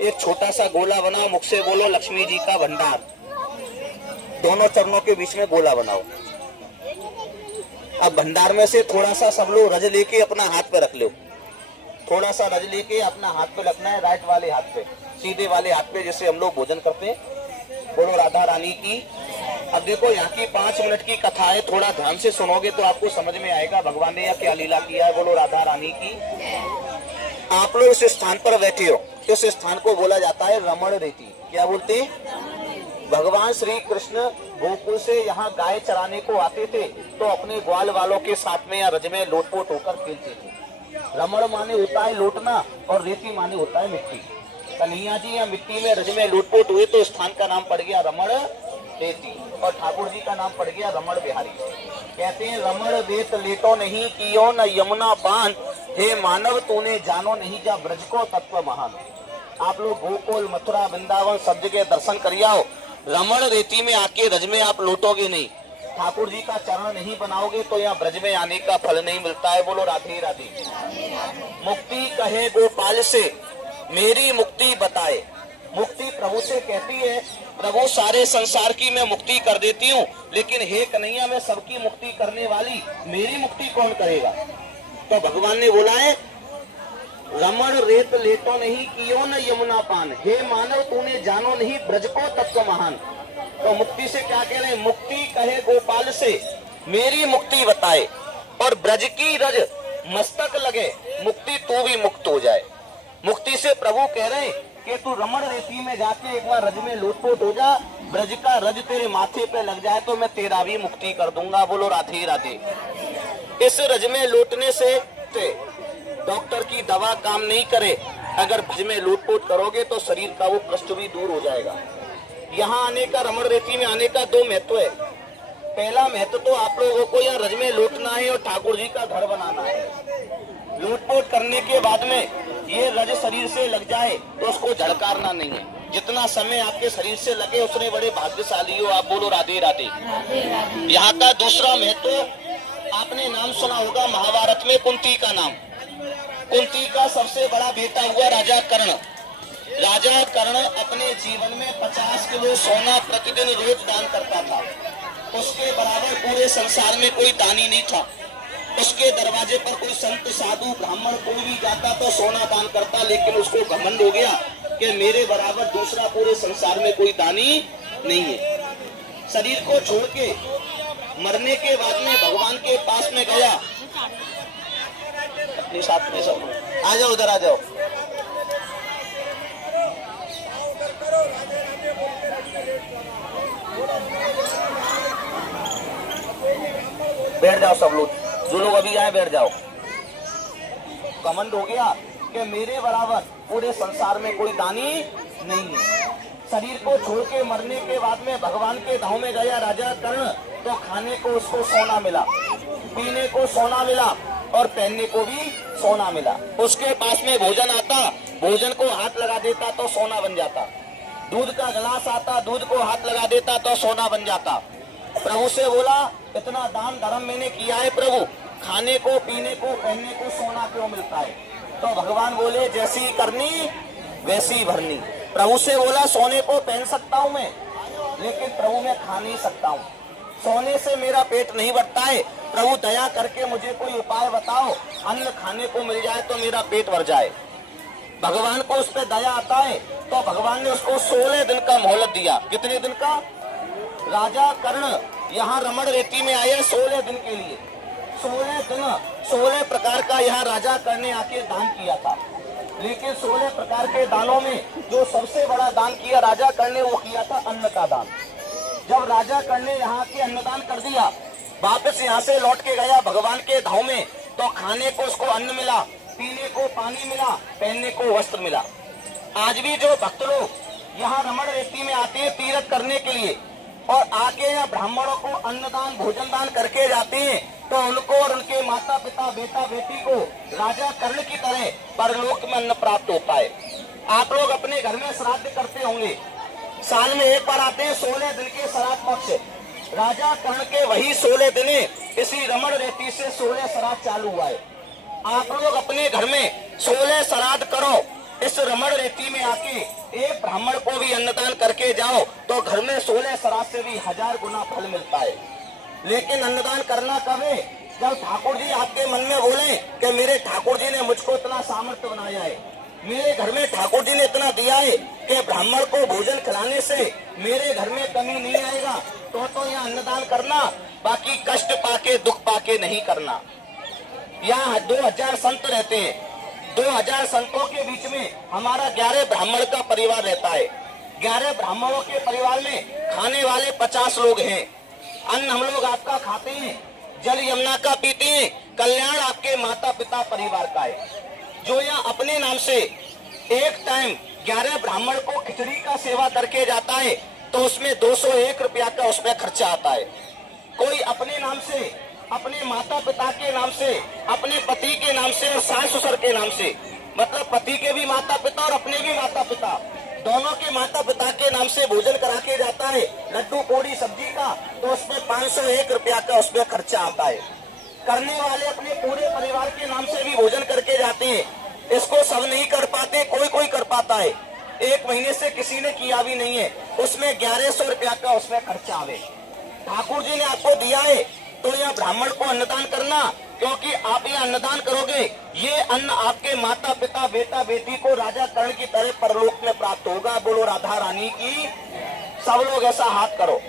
एक छोटा सा गोला बनाओ, मुख से बोलो लक्ष्मी जी का भंडार। दोनों चरणों के बीच में गोला बनाओ। अब भंडार में से थोड़ा सा सब लोग रज लेके अपना हाथ पे रख लो। थोड़ा सा रज लेके अपना हाथ पे रखना है, राइट वाले हाथ पे, सीधे वाले हाथ पे, जैसे हम लोग भोजन करते हैं। बोलो राधा रानी की। अब देखो यहाँ की 5 मिनट की कथा है, थोड़ा ध्यान से सुनोगे तो आपको समझ में आएगा भगवान ने यह क्या लीला किया है। बोलो राधा रानी की। आप लोग इस स्थान पर बैठे हो, इस स्थान को बोला जाता है रमण रेती। क्या बोलते हैं? भगवान श्री कृष्ण गोकुल से यहाँ गाय चराने को आते थे तो अपने ग्वाल वालों के साथ में या रज में लोटपोट होकर खेलते थे। रमण माने होता है लोटना और रेती माने होता है मिट्टी। कन्हैया जी या मिट्टी में रज में लोटपोट हुए तो स्थान का नाम पड़ गया रमण रेती और ठाकुर जी का नाम पड़ गया रमण बिहारी। कहते हैं रमण रेत लेटो नहीं कियो न यमुना पान, हे मानव तूने जानो नहीं जा ब्रज को तत्व महान। आप लोग गोकुल मथुरा वृंदावन सब जगह दर्शन करिए आओ, रमण रेती में आके रज में आप लौटोगे नहीं, ठाकुर जी का चरण नहीं बनाओगे तो यहाँ ब्रज में आने का फल नहीं मिलता है। बोलो राधे राधे। मुक्ति कहे गोपाल से मेरी मुक्ति बताए। मुक्ति प्रभु से कहती है, प्रभु सारे संसार की मैं मुक्ति कर देती हूँ, लेकिन हे कन्हैया मैं सबकी मुक्ति करने वाली, मेरी मुक्ति कौन करेगा? तो भगवान ने बोला है रमण रेत लेटो नहीं कियो न यमुना पान, हे मानव तूने जानो नहीं ब्रज को तत्व महान। तो मुक्ति से क्या कह रहे हैं? मुक्ति कहे गोपाल से मेरी मुक्ति बताए और ब्रज की रज मस्तक लगे, मुक्ति तू भी मुक्त हो जाए। मुक्ति से प्रभु कह रहे हैं कि तू रमण रेती में जाके एक बार रज में लोटपोट हो जा, ब्रज का रज तेरे माथे पे लग जाए तो मैं तेरा भी मुक्ति कर दूंगा। बोलो राधे राधे। इस रज में लौटने से डॉक्टर की दवा काम नहीं करे, अगर भज में लूटपोट करोगे तो शरीर का वो कष्ट भी दूर हो जाएगा। यहाँ आने का, रमण रेती में आने का 2 महत्व है। पहला महत्व तो आप लोगों को यहाँ रज में लूटना है और ठाकुर जी का घर बनाना है। लूटपोट करने के बाद में ये रज शरीर से लग जाए तो उसको झड़कारना नहीं है। जितना समय आपके शरीर से लगे उतने बड़े भाग्यशाली हो आप। बोलो राधे राधे। यहाँ का दूसरा महत्व आपने नाम सुना होगा महाभारत में कुंती का नाम। कुंती का सबसे बड़ा बेटा हुआ राजा कर्ण। राजा कर्ण अपने जीवन में 50 किलो सोना प्रतिदिन रोज दान करता था। उसके बराबर पूरे संसार में कोई दानी नहीं था। उसके दरवाजे पर कोई संत साधु ब्राह्मण कोई भी जाता तो सोना दान करता, लेकिन उसको घमंड हो गया कि मेरे बराबर दूसरा पूरे संसार में कोई दानी नहीं है। शरीर को छोड़ के मरने के बाद में भगवान के पास में गया, अपने साथ में सब आ जाओ, उधर आ जाओ। बैठ जाओ सब लोग, जो लोग अभी आए बैठ जाओ। कमंड हो गया कि मेरे बराबर पूरे संसार में कोई दानी नहीं है। शरीर को छोड़ के मरने के बाद में भगवान के धाम में गया राजा कर्ण, तो खाने को उसको सोना मिला, पीने को सोना मिला और पहनने को भी सोना मिला। उसके पास में भोजन आता, भोजन को हाथ लगा देता तो सोना बन जाता। दूध का गिलास आता, दूध को हाथ लगा देता तो सोना बन जाता। प्रभु से बोला इतना दान धर्म मैंने किया है प्रभु, खाने को पीने को पहनने को सोना क्यों मिलता है? तो भगवान बोले जैसी करनी वैसी भरनी। प्रभु से बोला सोने को पहन सकता हूँ मैं, लेकिन प्रभु मैं खा नहीं सकता हूँ, सोने से मेरा पेट नहीं भरता है। प्रभु दया करके मुझे कोई उपाय बताओ, अन्न खाने को मिल जाए तो मेरा पेट भर जाए। भगवान को उस पर दया आता है तो भगवान ने उसको 16 दिन का मोहलत दिया। कितने दिन का? राजा कर्ण यहाँ रमण रेती में आए 16 दिन के लिए। 16 दिन 16 प्रकार का यहाँ राजा कर्ण ने आके दान किया था, लेकिन 16 प्रकार के दानों में जो सबसे बड़ा दान किया राजा कर्ण ने वो किया था अन्न का दान। जब राजा कर्ण ने यहाँ के अन्नदान कर दिया, वापस यहाँ से लौट के गया भगवान के धाम में, तो खाने को उसको अन्न मिला, पीने को पानी मिला, पहनने को वस्त्र मिला। आज भी जो भक्त लोग यहाँ रमण रेती में आते हैं तीर्थ करने के लिए और आके यहाँ ब्राह्मणों को अन्नदान भोजन दान करके जाते हैं, तो उनको और उनके माता पिता बेटा बेटी को राजा कर्ण की तरह परलोक में अन्न प्राप्त होता है। आप लोग अपने घर में श्राद्ध करते होंगे, साल में एक बार आते हैं 16 दिन के श्राद्ध पक्ष। राजा कर्ण के वही 16 दिन इसी रमण रेती से 16 श्राद्ध चालू हुआ है। आप लोग अपने घर में 16 श्राद्ध करो, इस रमण रेती में आके एक ब्राह्मण को भी अन्नदान करके जाओ तो घर में 16 श्राद्ध से भी 1000 गुना फल मिलता है। लेकिन अन्नदान करना कब है? जब ठाकुर जी आपके मन में बोले कि मेरे ठाकुर जी ने मुझको इतना सामर्थ्य बनाया है, मेरे घर में ठाकुर जी ने इतना दिया है कि ब्राह्मण को भोजन खिलाने से मेरे घर में कमी नहीं आएगा, तो यहाँ अन्नदान करना, बाकी कष्ट पाके दुख पाके नहीं करना। यहाँ 2000 संत रहते हैं, 2000 संतों के बीच में हमारा 11 ब्राह्मण का परिवार रहता है। 11 ब्राह्मणों के परिवार में खाने वाले 50 लोग हैं। अन्न हम लोग आपका खाते हैं, जल यमुना का पीते हैं, कल्याण आपके माता पिता परिवार का है। जो यहाँ अपने नाम से एक टाइम 11 ब्राह्मण को खिचड़ी का सेवा करके जाता है तो उसमें 201 रुपया का उसमें खर्चा आता है। कोई अपने नाम से, अपने माता पिता के नाम से, अपने पति के नाम से और सास ससुर के नाम से, मतलब पति के भी माता पिता और अपने भी माता पिता, दोनों के माता पिता के नाम से भोजन करा के जाता है लड्डू पूड़ी सब्जी का, तो उसमें 501 रुपया का उसमें खर्चा आता है। करने वाले अपने पूरे परिवार के नाम से भी भोजन करके जाते हैं। इसको सब नहीं कर पाते, कोई कोई कर पाता है। एक महीने से किसी ने किया भी नहीं है, उसमें 1100 रुपया का उसमें खर्चा आवे। ठाकुर जी ने आपको दिया है तो यह ब्राह्मण को अन्नदान करना, क्योंकि आप ये अन्नदान करोगे, ये अन्न आपके माता पिता बेटा बेटी को राजा कर्ण की तरह परलोक में प्राप्त होगा। बोलो राधा रानी की। सब लोग ऐसा हाथ करो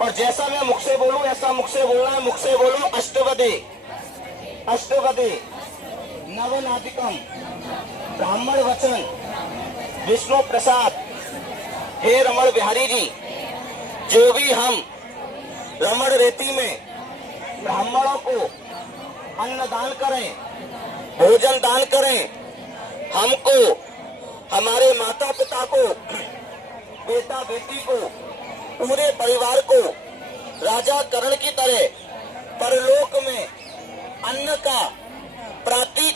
और जैसा मैं मुख से बोलूं ऐसा मुख से बोलना है। मुख से बोलो अष्टवदे अष्टवदे नवनादिकम ब्राह्मण वचन विष्णु प्रसाद। हे रमण बिहारी जी, जो भी हम रमण रेती में ब्राह्मणों को अन्नदान करें, भोजन दान करें, हमको, हमारे माता पिता को, बेटा बेटी को, पूरे परिवार को राजा कर्ण की तरह परलोक में अन्न का प्राप्ति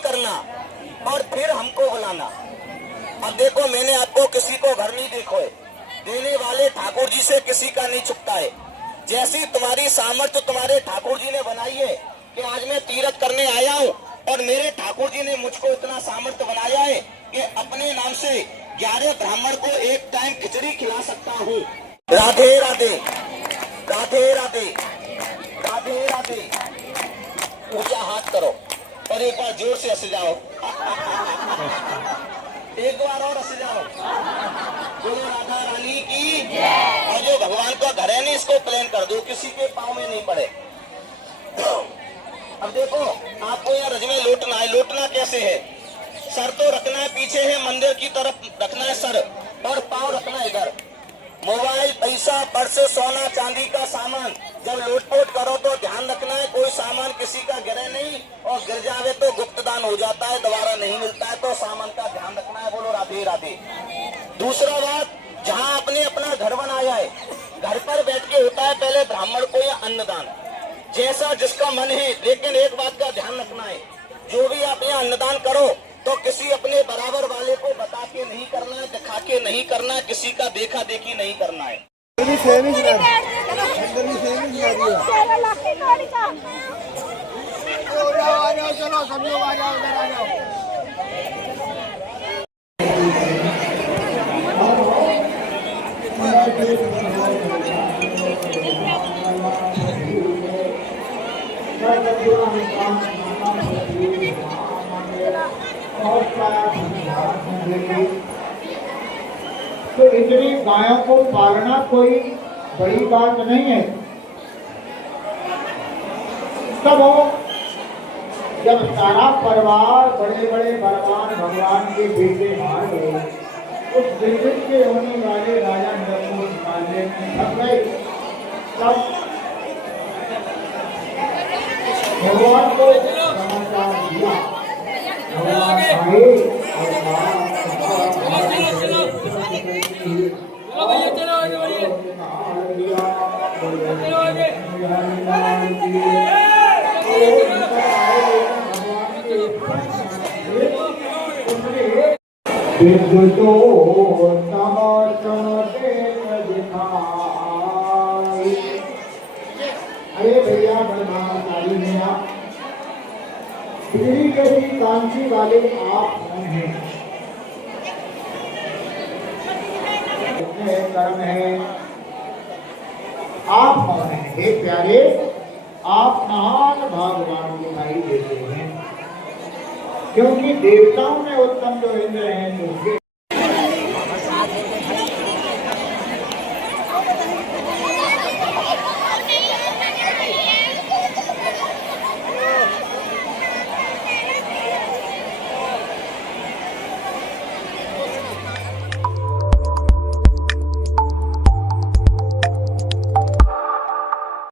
करना और फिर हमको बुलाना। अब देखो, मैंने आपको किसी को घर नहीं देखो है, देने वाले ठाकुर जी से किसी का नहीं छुपता है। जैसी तुम्हारी सामर्थ्य तुम्हारे ठाकुर जी ने बनाई है कि आज मैं तीर्थ करने आया हूँ और मेरे ठाकुर जी ने मुझको इतना सामर्थ्य बनाया है कि अपने नाम से 11 ब्राह्मण को एक टाइम खिचड़ी खिला सकता हूँ। राधे राधे राधे राधे राधे राधे। ऊंचा हाथ करो और एक बार जोर से हंस जाओ। एक बार और हंस जाओ। बोलो राधा रानी की। और जो भगवान का घर है नहीं, इसको प्लेन कर दो, किसी के पाँव में नहीं पड़े। अब देखो, आपको यहाँ रज में लौटना है। लौटना कैसे है? सर तो रखना है पीछे है, मंदिर की तरफ रखना है सर, और पाँव रखना है इधर। मोबाइल, पैसा, पर्स, सोना चांदी का सामान जब लोटपोट करो तो ध्यान रखना है कोई सामान किसी का गिरे नहीं, और गिर जावे तो गुप्त दान हो जाता है, दोबारा नहीं मिलता है, तो सामान का ध्यान रखना है। बोलो राधे राधे। दूसरा बात, जहाँ आपने अपना घर बनाया है, घर पर बैठ के होता है पहले ब्राह्मण को या अन्नदान, जैसा जिसका मन है। लेकिन एक बात का ध्यान रखना है, जो भी आप यहाँ अन्नदान करो तो किसी अपने बराबर वाले को बता के नहीं करना है, दिखा के नहीं करना है, किसी का देखा देखी नहीं करना है। चलो सब लोग आ जाओ, उधर आ जाओ। तो इतनी गायों को पालना कोई बड़ी बात नहीं है। तब हो जब सारा परिवार, बड़े बड़े बलवान भगवान के बेटे हार गए, उस दिल्ली के होने वाले राजा नल को निकालने में थक गए। तब भगवान को समाचार दिया, भगवान आए अरे भैया बदमाश पृथ्वी के भी कांची वाले आप कौन हैं? कितने कर्म हैं? आप कौन हैं? हे प्यारे, आप महान भगवान दिखाई देते हैं, क्योंकि देवताओं में उत्तम जो इंद्र हैं, जो